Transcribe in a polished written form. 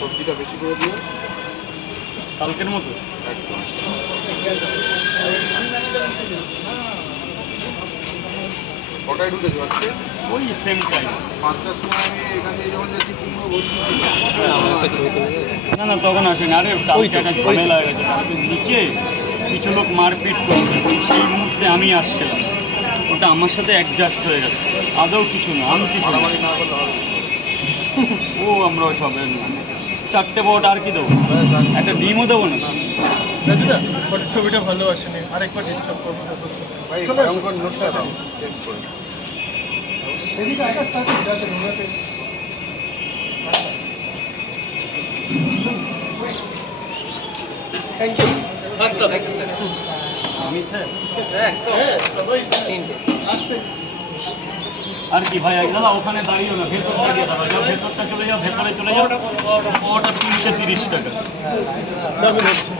সবজিটা বেশি করে দিও, কালকের মতো। একদম। কটায় ঢুকেছো আজকে? ওই সেম টাইম। 5টার সময় আমি এখান থেকে যখন যাচ্ছি তুমি বলছি না না, তখন আসেনি। আরে কালকে একটা ঝামেলা হয়ে গেছে, কালকে নিচে কিছু লোক মারপিট করছে, সেই মুহূর্তে আমি আসছিলাম, ওটা আমার সাথে অ্যাডজাস্ট হয়ে গেছে। আদৌ কিছু না, আমি কিছু না। মারামারি না করলে হবে না। ও আমরা সবের না। 4টে বট আর কি দেবো? একটা ডিমও দেবো না? রাজুদা ওটা ছবিটা ভালো আসেনি, আরেকবার ডিস্টার্ব করবো। ভাই চলে আসো। ভয়ঙ্কর নোটটা দাও, চেঞ্জ করে। সেদিকে আকাশ থাকে যাতে নোংরাতে থ্যাংক ইউ। আচ্ছা থ্যাংক ইউ স্যার। আমি স্যার হ্যাঁ সবাই আসতে আর কি ভাই, দাদা ওখানে দাঁড়িয়েও না, ভেতরটা দিয়ে দাঁড়াও, যাও ভেতরটা চলে যাও, ভেতরে চলে যাও। ওটা 330 টাকা। দামি হচ্ছে।